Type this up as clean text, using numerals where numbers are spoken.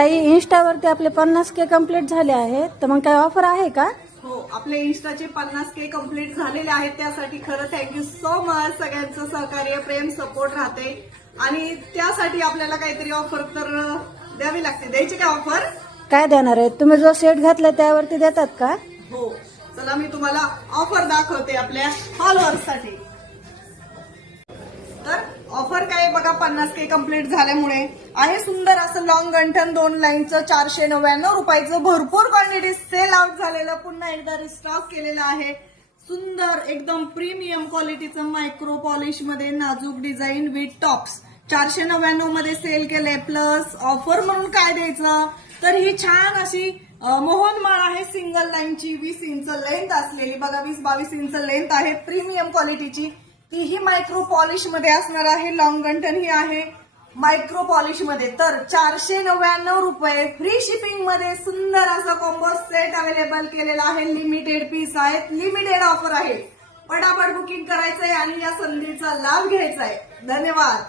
ताई इंस्टावरती आपले 50K complete झाले आहेत, तर मग काय ऑफर आहे का? हो, आपले इन्स्टाचे 50K कंप्लीट झालेले आहेत. त्यासाठी खरं थँक्यू सो मच. सगळ्यांचं सहकार्य, प्रेम, सपोर्ट राहते आणि त्यासाठी आपल्याला काहीतरी ऑफर तर द्यावी लागते. द्यायची काय ऑफर? काय देणार आहे तुम्ही? जो सेट घातलाय त्यावरती देतात का? हो, चला मी तुम्हाला ऑफर दाखवते आपल्या फॉलोअर्ससाठी. तर ऑफर काय बघा, 50K कंप्लीट झाल्यामुळे आहे सुंदर असं लॉंग गंठन 2 लाईनचं 499 रुपयाचं भरपूर क्वांटिटी सेल आउट झालेलं, पुन्हा एकदा रिस्टॉक केलेलं आहे. सुंदर एकदम प्रीमियम क्वालिटीचं मायक्रो पॉलिश मध्ये नाजूक डिझाईन विथ टॉप्स 499 मध्ये सेल केले. प्लस ऑफर म्हणून काय द्यायचं, तर ही छान अशी मोहनमाळ आहे सिंगल लाईनची, 20 इंच लेंथ असलेली बघा, 20-22 इंच लेंथ आहे, प्रीमियम क्वालिटीची. तीही मायक्रो पॉलिश मध्ये असणार आहे. लॉंग गंठन ही आहे मायक्रो पॉलिश मध्ये. तर 499 रुपये फ्री शिपिंग मध्ये सुंदर असा कॉम्बो सेट अवेलेबल केलेला आहे. लिमिटेड पीस आहेत, लिमिटेड ऑफर आहे. पटापट बुकिंग करायचंय आणि या संधीचा लाभ घ्यायचा आहे. धन्यवाद.